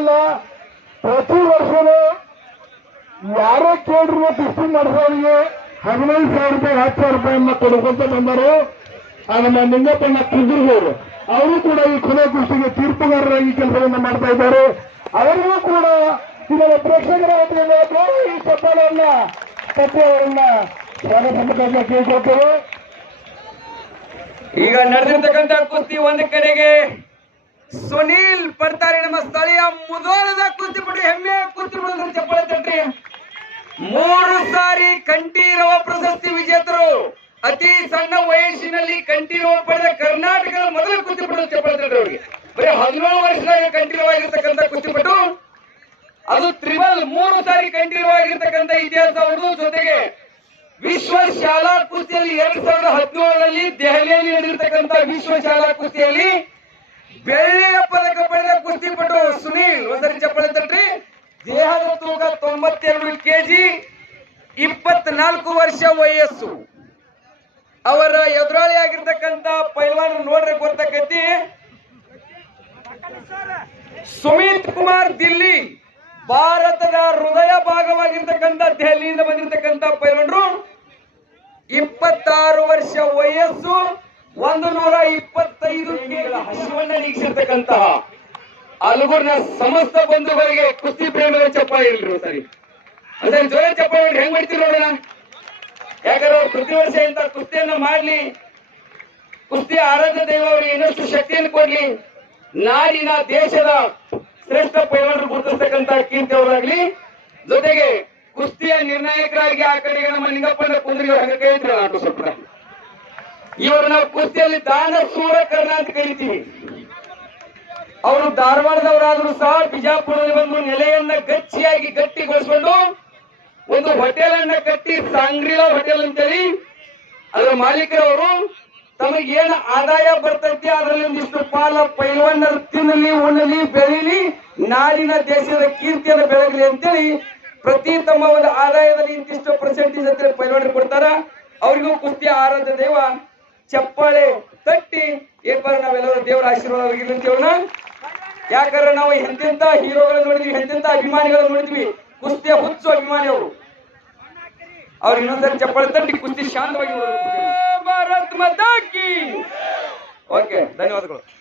ಅಲ್ಲ, ಪ್ರತಿ ವರ್ಷವೂ ಯಾರೇ ಕೇಳಿರುವ ಬಿಸಿ ನಡೆಸೋರಿಗೆ ಹದಿನೈದು ಸಾವಿರ ರೂಪಾಯಿ, ಹತ್ತು ಸಾವಿರ ರೂಪಾಯಿಯನ್ನ ಕೊಡ್ಕೊಂತ ಬಂದರು. ಅದನ್ನ ನಮ್ಮ ನಿಂಗಪ್ಪಣ್ಣ ಕುದುರ್ಗವರು ಅವರು ಕೂಡ ಈ ಕೊನೆ ಕುಸ್ತಿಗೆ ತೀರ್ಪುಗಾರರಾಗಿ ಕೆಲಸವನ್ನು ಮಾಡ್ತಾ ಇದ್ದಾರೆ. ಅವರಿಗೂ ಕೂಡ ಇದರ ಪ್ರೇಕ್ಷಕರ ಈ ಚಪ್ಪಲನ್ನ ಪತ್ತೆ ಅವರನ್ನ ಸ್ವಾಗತ ಕೇಳ್ಕೊಳ್ತೇವೆ. ಈಗ ನಡೆದಿರ್ತಕ್ಕಂಥ ಕುಸ್ತಿ ಒಂದು ಕಡೆಗೆ ಸುನೀಲ್ ಪಡ್ತಾರೆ ನಮ್ಮ ಸ್ಥಳೀಯ ಮುದೋಳದ ಕುಸ್ತಿಪಟು ಹೆಮ್ಮೆ ಕುಸ್ತಿಪಟು ಚಪ್ಪಳ ಮೂರು ಸಾರಿ ಕಂಠೀರವ ಪ್ರಶಸ್ತಿ ವಿಜೇತರು. ಅತಿ ಸಣ್ಣ ವಯಸ್ಸಿನಲ್ಲಿ ಕಂಠೀರವ ಪಡೆದ ಕರ್ನಾಟಕದ ಮೊದಲ ಕುಸ್ತಿಪಟು ಚಪ್ಪಳ ತಟ್ರಿ ಅವರಿಗೆ. ಬರೀ ಹದಿನೇಳು ವರ್ಷದಾಗ ಕಂಠೀರವಾಗಿರ್ತಕ್ಕಂಥ ಕುಸ್ತಿಪಟು ಅದು ತ್ರಿಬಲ್ ಮೂರು ಸಾರಿ ಕಂಠೀರವಾಗಿರ್ತಕ್ಕಂಥ ಇತಿಹಾಸ ಅವ್ರದ್ದು ಜೊತೆಗೆ ವಿಶ್ವ ಶಾಲಾ ಕುಸ್ತಿಯಲ್ಲಿ ಎರಡ್ ಸಾವಿರದ ಹದಿನೇಳರಲ್ಲಿ ದೆಹಲಿಯಲ್ಲಿ ನಡೆದಿರ್ತಕ್ಕಂಥ ವಿಶ್ವ ಶಾಲಾ ಕುಸ್ತಿಯಲ್ಲಿ ಬೆಳ್ಳಿಯ ಪದಕ ಪಡೆದ ಕುಸ್ತಿಪಟು ಸುನೀಲ್, ಒಂದರಿ ಚಪ್ಪಳೆ ತಟ್ರಿ ದೇಹದ ತೂಕ ತೊಂಬತ್ತೆರಡು ಕೆಜಿ, ಇಪ್ಪತ್ನಾಲ್ಕು ವರ್ಷ ವಯಸ್ಸು. ಅವರ ಎದುರಾಳಿಯಾಗಿರ್ತಕ್ಕಂಥ ಪೈಲ್ವಾನ್ ನೋಡ್ರಿ ಗೊತ್ತಕೈತಿ ಸುಮಿತ್ ಕುಮಾರ್ ದಿಲ್ಲಿ, ಭಾರತದ ಹೃದಯ ಭಾಗವಾಗಿರ್ತಕ್ಕಂಥ ದೆಹಲಿಯಿಂದ ಬಂದಿರತಕ್ಕಂಥ ಪೈಲವಾನರು. ಇಪ್ಪತ್ತಾರು ವರ್ಷ ವಯಸ್ಸು. ಒಂದು ನೂರ ಇಪ್ಪತ್ತೈದು ಹಸಿವನ್ನ ನೀಗಿಸಿರ್ತಕ್ಕಂತಹ ಅಲ್ಗುರ್ನ ಸಮಸ್ತ ಬಂಧುಗಳಿಗೆ ಕುಸ್ತಿ ಪ್ರೇಮ ಚಪ್ಪಾಳೆ ಇಲ್ರಿ ಸರಿ. ಅದೇ ಜೋರ ಚಪ್ಪಾಳೆ ಹೆಂಗ್ ಮಾಡ್ತೀರಿ ನೋಡೋಣ? ಯಾಕಂದ್ರೆ ಅವ್ರು ಪ್ರತಿ ವರ್ಷ ಇಂತ ಕುಸ್ತಿಯನ್ನ ಮಾಡ್ಲಿ, ಕುಸ್ತಿ ಆರಾಧ್ಯ ದೈವ ಅವ್ರಿಗೆ ಇನ್ನಷ್ಟು ಶಕ್ತಿಯನ್ನು ಕೊಡ್ಲಿ, ನಾಡಿನ ದೇಶದ ಶ್ರೇಷ್ಠ ಪೈಲವಾನರು ಗುರುತಿಸ್ತಕ್ಕಂತ ಕೀರ್ತಿ ಅವರಾಗ್ಲಿ. ಜೊತೆಗೆ ಕುಸ್ತಿಯ ನಿರ್ಣಾಯಕರಾಗಿ ಆ ಕಡೆಗೆ ನಮ್ಮ ನಿಂಗಪ್ಪನ ಕುಂದ್ರಿ ಹಂಗ ಕೈ ನಾಟು ಸ್ವಲ್ಪ. ಇವರು ನಾವು ಕುಸ್ತಿಯಲ್ಲಿ ದಾನ ಸೂರಕರ್ಣ ಅಂತ ಕರಿತೀವಿ. ಅವರು ಧಾರವಾಡದವರಾದ್ರೂ ಸಹ ಬಿಜಾಪುರದಲ್ಲಿ ಬಂದು ನೆಲೆಯನ್ನ ಗಚ್ಚಿಯಾಗಿ ಗಟ್ಟಿಗೊಳಿಸಿಕೊಂಡು ಒಂದು ಹೋಟೆಲ್ ಅನ್ನ ಕಟ್ಟಿ ಸಾಂಗ್ರಿಲಾ ಹೋಟೆಲ್ ಅಂತೇಳಿ ಅದರ ಮಾಲೀಕರವರು ತಮಗೇನು ಆದಾಯ ಬರ್ತೈತಿ, ಅದರಲ್ಲಿ ಒಂದಿಷ್ಟು ಪಾಲ ಪೈಲ್ವನ್ನ ತಿನ್ನಲಿ, ಉಣ್ಣಲಿ, ಬೆಳೀಲಿ ನಾಡಿನ ದೇಶದ ಕೀರ್ತಿಯನ್ನು ಬೆಳಗಲಿ ಅಂತೇಳಿ ಪ್ರತಿ ತಮ್ಮ ಒಂದು ಆದಾಯದಲ್ಲಿ ಇಂತಿಷ್ಟು ಪರ್ಸೆಂಟೇಜ್ ಅಂತ ಪೈಲ್ವಾನರು ಕೊಡ್ತಾರ. ಅವರಿಗೂ ಕುಸ್ತಿ ಆರಾಧ್ಯ ದೇವ. ಚಪ್ಪಾಳೆ ತಟ್ಟಿ ಏನ್ಬಾರ ನಾವೆಲ್ಲರೂ ದೇವರ ಆಶೀರ್ವಾದ ಅಂತ ಹೇಳೋಣ. ಯಾಕಂದ್ರೆ ನಾವು ಎಂತೆಂತ ಹೀರೋಗಳನ್ನ ನೋಡಿದ್ವಿ ಎಂತೆಂತ ಅಭಿಮಾನಿಗಳನ್ನ ನೋಡಿದ್ವಿ. ಕುಸ್ತಿಯ ಹುಚ್ಚು ಅಭಿಮಾನಿ ಅವರು. ಅವ್ರು ಇನ್ನೊಂದ್ಸರಿ ಚಪ್ಪಾಳೆ ತಟ್ಟಿ ಕುಸ್ತಿ ಶಾಂತವಾಗಿ. ಭಾರತ್ ಮಾತಾ ಕಿ. ಓಕೆ ಧನ್ಯವಾದಗಳು.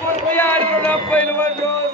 por apoyar, por apoyar,